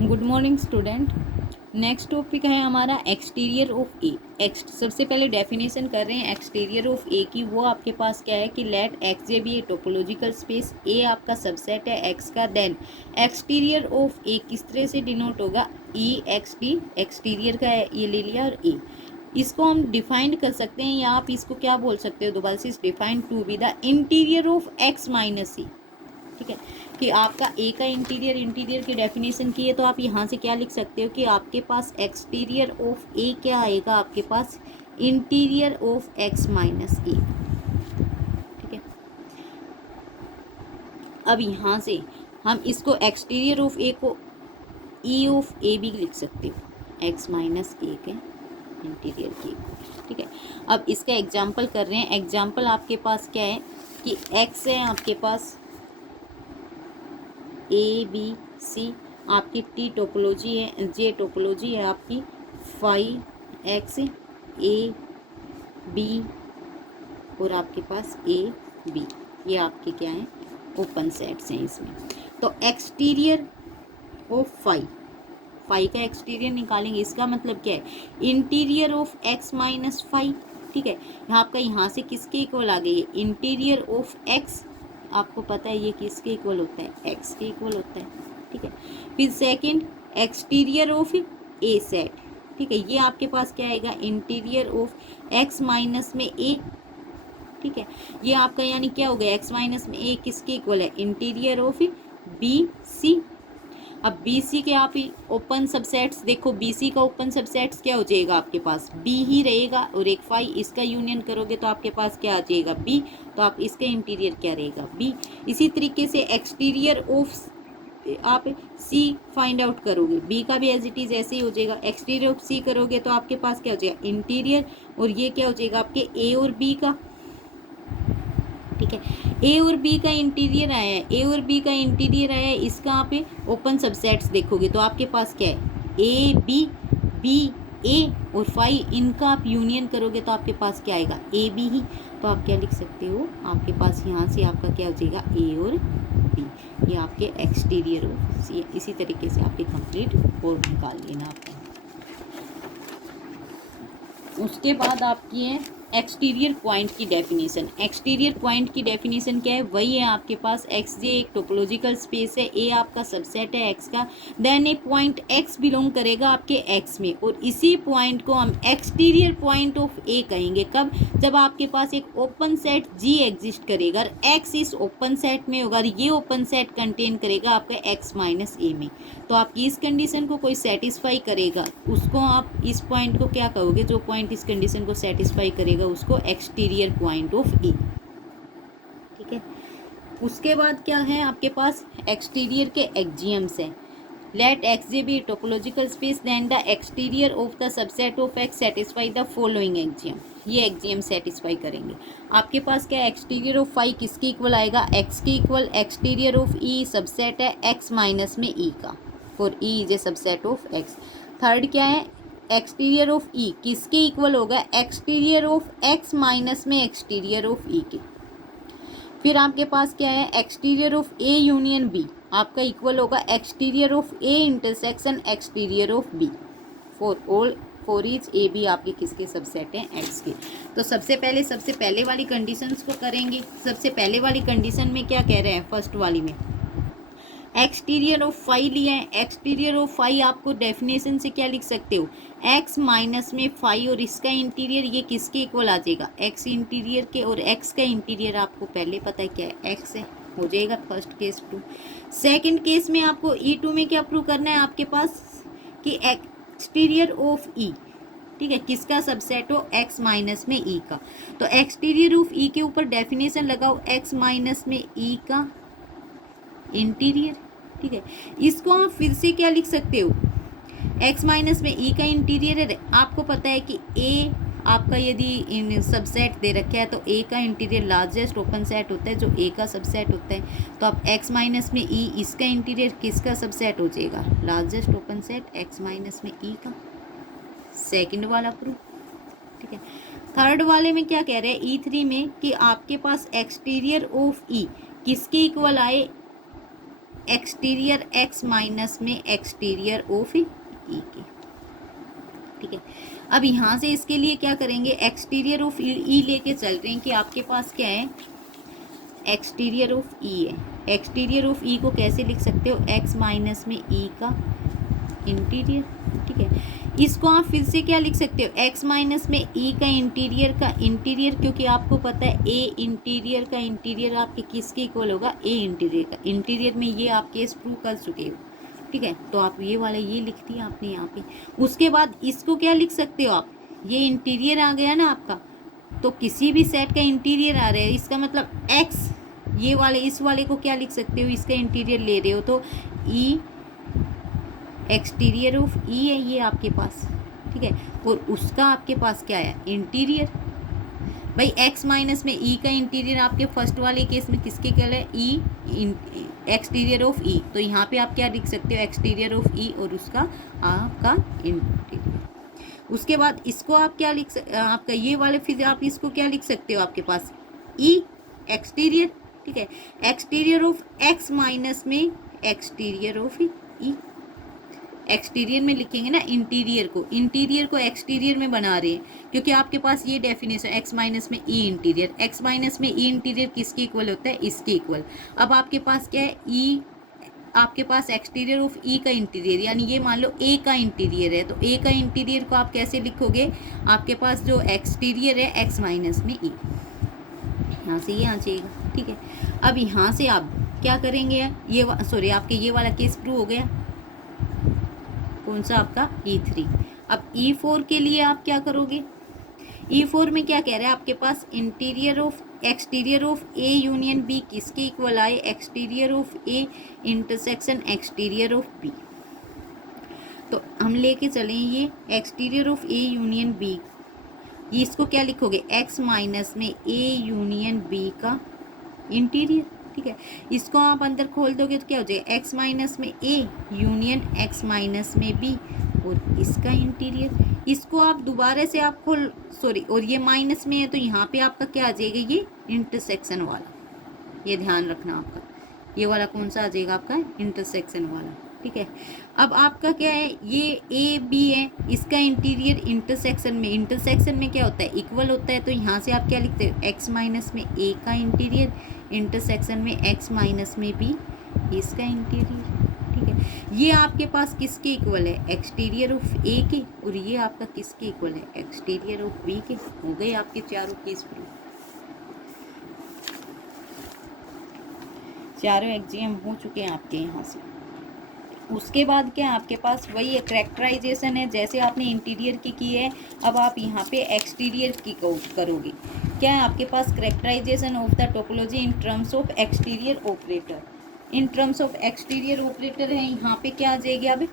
Good morning student. Next topic है हमारा exterior of ए। सबसे पहले डेफिनेशन कर रहे हैं एक्सटीरियर ऑफ ए की। वो आपके पास क्या है कि let X J be a topological space, A आपका सबसेट है एक्स का, देन एक्सटीरियर ऑफ ए किस तरह से डिनोट होगा, ई एक्स टी, एक्सटीरियर का है ये ले लिया, और ए इसको हम डिफाइंड कर सकते हैं, या आप इसको क्या बोल सकते हो दोबारा से, defined to be the interior of X minus E. ठीक है, कि आपका ए का इंटीरियर की डेफिनेशन की है, तो आप यहाँ से क्या लिख सकते हो कि आपके पास एक्सटीरियर ऑफ ए क्या आएगा, आपके पास इंटीरियर ऑफ एक्स माइनस ए। ठीक है, अब यहाँ से हम इसको एक्सटीरियर ऑफ ए को ई ऑफ ए भी लिख सकते हो, एक्स माइनस ए के इंटीरियर की। ठीक है, अब इसका एग्जाम्पल कर रहे हैं। एग्जाम्पल आपके पास क्या है कि एक्स है आपके पास, ए बी सी आपकी टी टोपोलॉजी है, जे टोपोलॉजी है आपकी, 5x ए बी और आपके पास ए बी, ये आपके क्या हैं, ओपन सेट्स हैं इसमें। तो एक्सटीरियर ऑफ 5 का एक्सटीरियर निकालेंगे, इसका मतलब क्या है, इंटीरियर ऑफ x माइनस 5। ठीक है, यहाँ आपका यहाँ से किसके इक्वल आ गई है, इंटीरियर ऑफ x, आपको पता है ये किसके इक्वल होता है, x के इक्वल होता है। ठीक है, फिर second exterior of A set. ठीक है, ये आपके पास क्या आएगा, इंटीरियर ऑफ x माइनस में a। ठीक है, ये आपका यानी क्या हो गया, x माइनस में a किसके इक्वल है, इंटीरियर ऑफ बी सी। अब बी सी के आप ओपन सबसेट्स देखो, बी सी का ओपन सबसेट्स क्या हो जाएगा, आपके पास बी ही रहेगा, और एक 5 इसका यूनियन करोगे तो आपके पास क्या आ जाएगा, बी। तो आप इसका इंटीरियर क्या रहेगा, बी। इसी तरीके से एक्सटीरियर ऑफ आप सी फाइंड आउट करोगे, बी का भी एज इट इज ऐसे ही हो जाएगा। एक्सटीरियर ऑफ सी करोगे तो आपके पास क्या हो जाएगा, इंटीरियर, और ये क्या हो जाएगा आपके ए और बी का। ठीक है, ए और बी का इंटीरियर आया है, ए और बी का इंटीरियर आया है, इसका आप ओपन सबसेट्स देखोगे तो आपके पास क्या है, ए बी, बी ए और 5, इनका आप यूनियन करोगे तो आपके पास क्या आएगा, ए बी ही। तो आप क्या लिख सकते हो, आपके पास यहाँ से आपका क्या हो जाएगा, ए और बी, ये आपके एक्सटीरियर हो। इसी तरीके से आपके कंप्लीट बोर्ड निकाल लेना आपने। उसके बाद आपकी है एक्सटीरियर पॉइंट की डेफिनेशन। एक्सटीरियर पॉइंट की डेफिनेशन क्या है, वही है आपके पास, एक्स जे एक टोपोलॉजिकल स्पेस है, ए आपका सबसेट है एक्स का, देन ए पॉइंट एक्स बिलोंग करेगा आपके एक्स में, और इसी पॉइंट को हम एक्सटीरियर पॉइंट ऑफ ए कहेंगे। कब, जब आपके पास एक ओपन सेट जी एग्जिस्ट करेगा, एक्स इस ओपन सेट में होगा, ये ओपन सेट कंटेन करेगा आपका एक्स माइनस ए में। तो आपकी इस कंडीशन को कोई सेटिस्फाई करेगा, उसको आप इस पॉइंट को क्या कहोगे, जो पॉइंट इस कंडीशन को सेटिस्फाई करेगा उसको एक्सटीरियर पॉइंट ऑफ ए। ठीक है, उसके बाद क्या है आपके पास, एक्सटीरियर के एक्जियम्स हैं। Let X J be topological space, then the exterior of the subset of X satisfy the following axiom. ये एक्जियम सेटिस्फाई करेंगे। आपके पास क्या, एक्सटीरियर ऑफ 5 किसके इक्वल आएगा, एक्स के equal. Exterior of E subset है एक्स माइनस में ई का, for E is a subset of X. Third क्या है, एक्सटीरियर ऑफ ई किसके इक्वल होगा, एक्सटीरियर ऑफ एक्स माइनस में एक्सटीरियर ऑफ ई के। फिर आपके पास क्या है, exterior of A union B आपका इक्वल होगा exterior of A intersection exterior of B, for all, for each A B आपके किसके सबसेट हैं, एक्स के। तो सबसे पहले वाली कंडीशंस को करेंगे। सबसे पहले वाली कंडीशन में क्या कह रहे हैं, फर्स्ट वाली में एक्सटीरियर ऑफ 5 लिया है। एक्सटीरियर ऑफ 5 आपको डेफिनेशन से क्या लिख सकते हो, एक्स माइनस में 5, और इसका इंटीरियर ये किसके इक्वल आ जाएगा, एक्स इंटीरियर के, और एक्स का इंटीरियर आपको पहले पता है क्या है, एक्स है, हो जाएगा first case two. Second case में आपको E2 में क्या प्रूव करना है, आपके पास कि एक्सटीरियर ऑफ ई, ठीक है, किसका सबसेट हो, एक्स माइनस में ई का। तो एक्सटीरियर ऑफ ई के ऊपर डेफिनेशन लगाओ, एक्स माइनस में ई का इंटीरियर। ठीक है, इसको आप फिर से क्या लिख सकते हो, x माइनस में ई का इंटीरियर है। आपको पता है कि a आपका यदि इन सबसेट दे रखा है तो a का इंटीरियर लार्जेस्ट ओपन सेट होता है, जो a का सबसेट होता है। तो अब x माइनस में e, इसका इंटीरियर किसका सबसेट हो जाएगा, largest open set x minus में e का। सेकंड वाला प्रूफ। ठीक है, थर्ड वाले में क्या कह रहे हैं, E3 में कि आपके पास एक्सटीरियर ऑफ e किसके इक्वल आए, एक्सटीरियर एक्स माइनस में एक्सटीरियर ऑफ ई के, ठीक है। अब यहाँ से इसके लिए क्या करेंगे, एक्सटीरियर ऑफ ई लेके चल रहे हैं कि आपके पास क्या है, एक्सटीरियर ऑफ ई है। एक्सटीरियर ऑफ ई को कैसे लिख सकते हो, एक्स माइनस में ई का इंटीरियर, ठीक है। इसको आप फिर से क्या लिख सकते हो, एक्स माइनस में ई का इंटीरियर, क्योंकि आपको पता है ए इंटीरियर का इंटीरियर आपके किसके इक्वल होगा, ए इंटीरियर का इंटीरियर में, ये आप केस प्रूव कर चुके हो, ठीक है। तो आप ये वाला ये लिख दिया आपने यहाँ पे। उसके बाद इसको क्या लिख सकते हो आप, ये इंटीरियर आ गया ना आपका, तो किसी भी सेट का इंटीरियर आ रहा है, इसका मतलब एक्स, ये वाले इस वाले को क्या लिख सकते हो, इसका इंटीरियर ले रहे हो तो ई एक्सटीरियर ऑफ ई है ये आपके पास, ठीक है। और उसका आपके पास क्या है, इंटीरियर। भाई एक्स माइनस में ई का इंटीरियर आपके फर्स्ट वाले केस में किसके क्या है, ई एक्सटीरियर ऑफ ई, तो यहाँ पे आप क्या लिख सकते हो, एक्सटीरियर ऑफ ई और उसका आपका इंटीरियर। उसके बाद इसको आप क्या लिख आपका ये वाले फिर आप इसको क्या लिख सकते हो, आपके पास ई एक्सटीरियर, ठीक है। एक्सटीरियर ऑफ एक्स माइनस में एक्सटीरियर ऑफ ई, एक्सटीरियर में लिखेंगे ना इंटीरियर को एक्सटीरियर में बना रहे हैं, क्योंकि आपके पास ये डेफिनेशन एक्स माइनस में ई इंटीरियर, एक्स माइनस में ई इंटीरियर किसके इक्वल होता है, इसके इक्वल। अब आपके पास क्या है, ई आपके पास एक्सटीरियर ऑफ ई का इंटीरियर, यानी ये मान लो ए का इंटीरियर है, तो ए का इंटीरियर को आप कैसे लिखोगे, आपके पास जो एक्सटीरियर है एक्स माइनस में ई, यहाँ से ये आ जाएगा, ठीक है। अब यहाँ से आप क्या करेंगे, ये सॉरी आपके ये वाला केस प्रूव हो गया, कौन सा आपका E3। अब E4 के लिए आप क्या करोगे, E4 में क्या कह रहा है, आपके पास exterior of A union B किसके इक्वल आए, exterior of A intersection exterior of B. तो हम लेके चलें ये exterior of A union B, ये इसको क्या लिखोगे, एक्स माइनस में ए यूनियन बी का इंटीरियर, ठीक है। इसको आप अंदर खोल दोगे तो क्या हो जाएगा, एक्स माइनस में ए यूनियन एक्स माइनस में बी और इसका इंटीरियर। इसको आप दोबारा से आप खोल और ये माइनस में है तो यहाँ पे आपका क्या आ जाएगा, ये इंटरसेक्शन वाला, ये ध्यान रखना आपका, ये वाला कौन सा आ जाएगा आपका, इंटरसेक्शन वाला, ठीक है। अब आपका क्या है, ये ए बी है, इसका इंटीरियर इंटरसेक्शन में क्या होता है, इक्वल होता है, तो यहाँ से आप क्या लिखते हो, एक्स माइनस में ए का इंटीरियर इंटरसेक्शन में एक्स माइनस में बी इसका इंटीरियर, ठीक है। ये आपके पास किसके इक्वल है, एक्सटीरियर ऑफ ए के, और ये आपका किसके इक्वल है, एक्सटीरियर ऑफ बी के। हो गए आपके चारों केस प्रूफ, चारों एक्सियम हो चुके हैं आपके यहाँ से। उसके बाद क्या आपके पास वही कैरेक्टराइजेशन है जैसे आपने इंटीरियर की है, अब आप यहाँ पे एक्सटीरियर की करोगे। क्या है आपके पास, characterisation of the topology in terms of exterior operator. In terms of exterior operator है, यहाँ पे क्या आ जाएगी, अब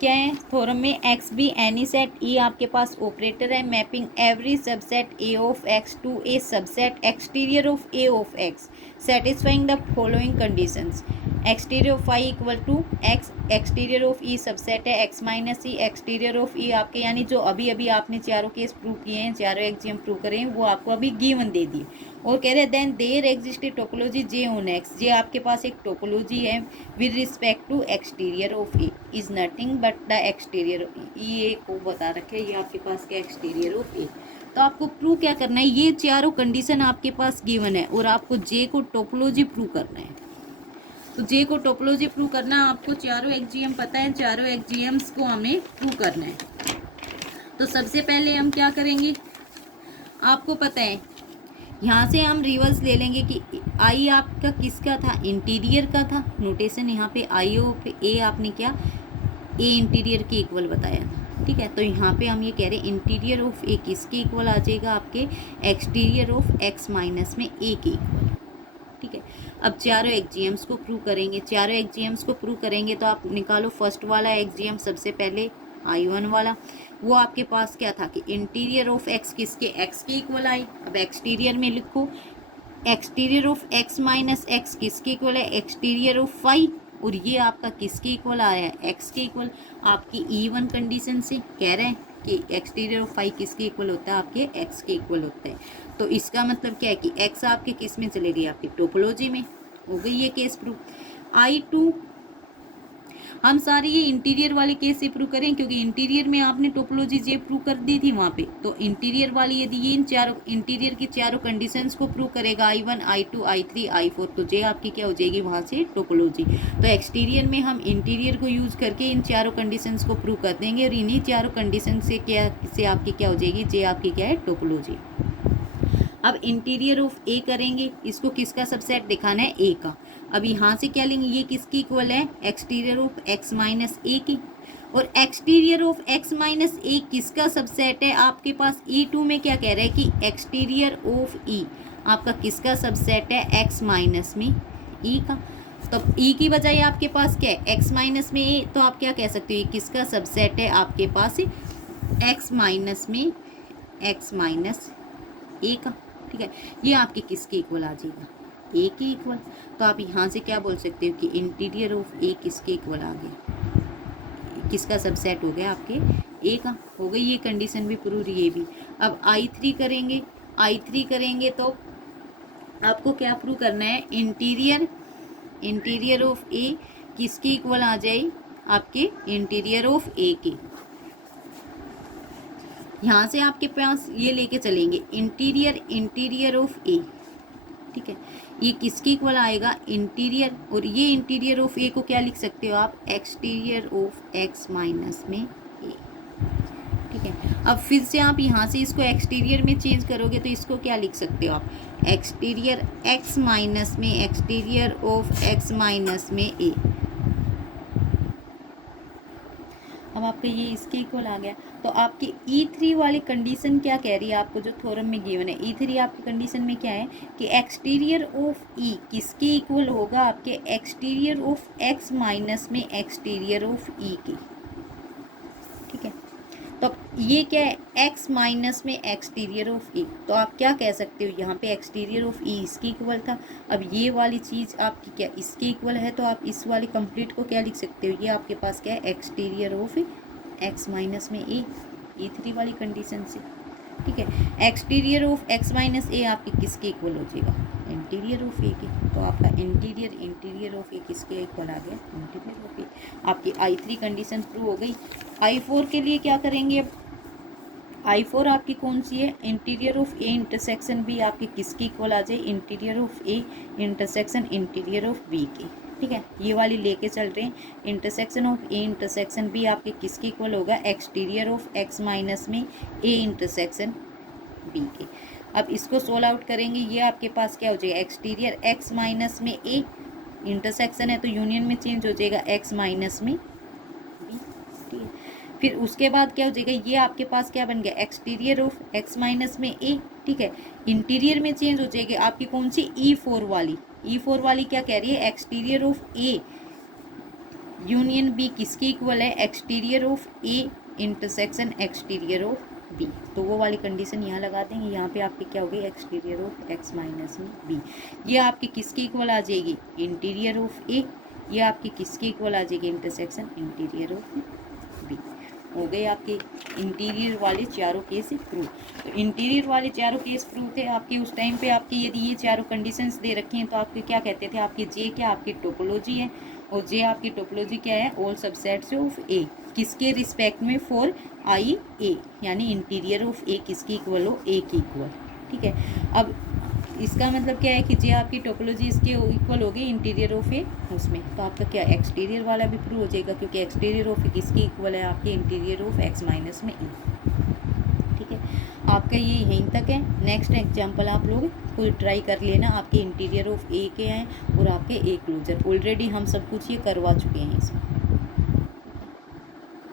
क्या है थ्योरम में, X be any set E आपके पास ऑपरेटर है, mapping every subset A of X to a subset exterior of A of X satisfying the following conditions, exterior of phi equal to X, exterior of E subset है X minus E, exterior of E आपके, यानी जो अभी अभी आपने चारों case prove किए हैं, चारों एक्सियम प्रूव करे हैं, वो आपको अभी गिवन दे दिए। और कह रहे हैं then there exist topology J on X, J आपके पास एक टोपोलॉजी है with respect to exterior of A is nothing but the exterior E, A को बता रखे, ये आपके पास क्या एक्सटीरियर ऑफ ए। तो आपको प्रूव क्या करना है, ये चारों कंडीशन आपके पास गिवन है और आपको जे को टोपोलॉजी प्रूव करना है। तो जे को टोपोलॉजी प्रूव करना है, आपको चारों एक्सियम पता है, चारों एक्सियम्स को हमें प्रूव करना है। तो सबसे पहले हम क्या करेंगे, आपको पता है यहाँ से हम रिवर्स ले लेंगे कि आई आपका किसका था, इंटीरियर का था, नोटेशन यहाँ पे आई ऑफ ए आपने क्या ए इंटीरियर के इक्वल बताया था, ठीक है। तो यहाँ पे हम ये कह रहे हैं इंटीरियर ऑफ ए किसके इक्वल आ जाएगा, आपके एक्सटीरियर ऑफ एक्स माइनस में ए के इक्वल, ठीक है। अब चारों एक्सियम्स को प्रूव करेंगे, चारों एक्सियम्स को प्रूव करेंगे तो आप निकालो फर्स्ट वाला एक्सियम सबसे पहले I1 वाला, वो आपके पास क्या था कि इंटीरियर ऑफ एक्स किसके, एक्स के इक्वल आई। अब एक्सटीरियर में लिखो exterior of X minus x किसके इक्वल है, एक्सटीरियर ऑफ फाई, और ये आपका किसके इक्वल आया है, एक्स के इक्वल। आपकी E1 कंडीशन से कह रहे हैं कि एक्सटीरियर ऑफ फाई किसके इक्वल होता है, आपके एक्स के इक्वल होता है। तो इसका मतलब क्या है कि एक्स आपके किस में चले गई, आपकी टोपोलॉजी में। हो गई ये केस प्रूफ। I2 हम सारे ये इंटीरियर वाले केस से प्रूव करें, क्योंकि इंटीरियर में आपने टोपोलॉजी जे प्रूव कर दी थी वहाँ पे। तो इंटीरियर वाली यदि ये इन चारों इंटीरियर की चारों कंडीशंस को प्रूव करेगा, I1 I2 I3 I4, तो जे आपकी क्या हो जाएगी वहाँ से टोपोलॉजी। तो एक्सटीरियर में हम इंटीरियर को यूज करके इन चारों कंडीशंस को प्रूव कर देंगे, और इन्हीं चारों कंडीशन से आपकी क्या हो जाएगी, जे आपकी क्या है टोपोलॉजी। अब इंटीरियर ऑफ ए करेंगे, इसको किसका सबसेट दिखाना है, ए का। अब यहाँ से क्या लेंगे, ये किसकी इक्वल है, एक्सटीरियर ऑफ एक्स माइनस ए की। और एक्सटीरियर ऑफ एक्स माइनस ए किसका सबसेट है, आपके पास E2 में क्या कह रहा है कि एक्सटीरियर ऑफ ई आपका किसका सबसेट है, एक्स माइनस में ई का। तो ई की बजाय आपके पास क्या है, एक्स माइनस में ए, तो आप क्या कह सकते हो, ये किसका सबसेट है आपके पास, एक्स माइनस में एक्स माइनस ए का। ठीक है, ये आपकी किसके इक्वल आ जाएगा, ए के इक्वल। तो आप यहाँ से क्या बोल सकते हो कि इंटीरियर ऑफ ए किसके इक्वल आ गया, किसका सबसेट हो गया आपके ए का। हो गई ये कंडीशन भी प्रूव, ये भी। अब I3 करेंगे, I3 करेंगे तो आपको क्या प्रूव करना है, इंटीरियर ऑफ ए किसके इक्वल आ जाए, आपके इंटीरियर ऑफ ए के। यहाँ से आपके पास ये लेके चलेंगे इंटीरियर ऑफ ए। ठीक है, ये किसके इक्वल आएगा, इंटीरियर, और ये इंटीरियर ऑफ ए को क्या लिख सकते हो आप, एक्सटीरियर ऑफ एक्स माइनस में ए। ठीक है, अब फिर से आप यहाँ से इसको एक्सटीरियर में चेंज करोगे तो इसको क्या लिख सकते हो आप, एक्सटीरियर एक्स माइनस में एक्सटीरियर ऑफ एक्स माइनस में ए। अब आपका ये इसके इक्वल आ गया। तो आपकी E3 वाली कंडीशन क्या कह रही है, आपको जो थ्योरम में गिवन है E3 आपकी कंडीशन में क्या है कि एक्सटीरियर ऑफ E किसके इक्वल होगा, आपके एक्सटीरियर ऑफ एक्स माइनस में एक्सटीरियर ऑफ E की। ठीक है, तो ये क्या है, एक्स माइनस में एक्सटीरियर ऑफ E। तो आप क्या कह सकते हो, यहाँ पे एक्सटीरियर ऑफ E इसकी इक्वल था। अब ये वाली चीज़ आपकी क्या इसके इक्वल है, तो आप इस वाली कंप्लीट को क्या लिख सकते हो, ये आपके पास क्या है, एक्सटीरियर ऑफ एक्स माइनस में ए, E3 वाली कंडीशन से। ठीक है, एक्सटीरियर ऑफ एक्स माइनस ए आपकी किसके इक्वल हो जाएगा, इंटीरियर ऑफ ए के। तो आपका इंटीरियर ऑफ ए किसके इक्वल आ गया, इंटीरियर ऑफ ए। आपकी I3 कंडीशन प्रूव हो गई। I4 के लिए क्या करेंगे, अब I4 आपकी कौन सी है, interior of A intersection B आपके किसके इक्वल आ जाए, interior of A intersection interior of B की। ठीक है, ये वाली लेके चल रहे हैं, intersection of A intersection B आपके किसके इक्वल होगा, एक्सटीरियर ऑफ एक्स माइनस में ए इंटरसेक्शन बी के। अब इसको सोल्व आउट करेंगे, ये आपके पास क्या हो जाएगा, एक्सटीरियर एक्स माइनस में ए इंटरसेक्शन है तो यूनियन में चेंज हो जाएगा एक्स माइनस में बी। ठीक है, फिर उसके बाद क्या हो जाएगा, ये आपके पास क्या बन गया, एक्सटीरियर ऑफ एक्स माइनस में ए। ठीक है, इंटीरियर में चेंज हो जाएगी आपकी कौन सी, E4 वाली क्या कह रही है, exterior of A union B किसके इक्वल है, exterior of A intersection exterior of B. तो वो वाली कंडीशन यहाँ लगा देंगे, यहाँ पे आपकी क्या हो गई, एक्सटीरियर ऑफ एक्स माइनस में बी। ये आपकी किसके इक्वल आ जाएगी, इंटीरियर ऑफ ए। ये आपकी किसके इक्वल आ जाएगी, इंटरसेक्शन इंटीरियर ऑफ बी। हो गए आपके इंटीरियर वाले चारों केस प्रूव। तो इंटीरियर वाले चारों केस प्रूव थे आपके उस टाइम पे। आपकी यदि ये चारों कंडीशंस दे रखी हैं तो आपके क्या कहते थे, आपकी जे क्या आपकी टोपोलॉजी है, और जे आपकी टोपोलॉजी क्या है, ऑल सबसेट्स ऑफ ए किसके रिस्पेक्ट में, फॉर आई ए, यानी इंटीरियर ऑफ ए किसकी इक्वल हो, ए की इक्वल। ठीक है, अब इसका मतलब क्या है कि जे आपकी टोपोलॉजी इसके इक्वल हो गई इंटीरियर ऑफ ए उसमें। तो आपका क्या एक्सटीरियर वाला भी प्रूव हो जाएगा, क्योंकि एक्सटीरियर ऑफ ए किसकी इक्वल है, आपके इंटीरियर ऑफ एक्स माइनस में ए। ठीक है, आपका ये यहीं तक है। नेक्स्ट एग्जांपल आप लोग कोई ट्राई कर लेना, आपके इंटीरियर ऑफ ए के हैं और आपके ए क्लोजर। ऑलरेडी हम सब कुछ ये करवा चुके हैं इसमें।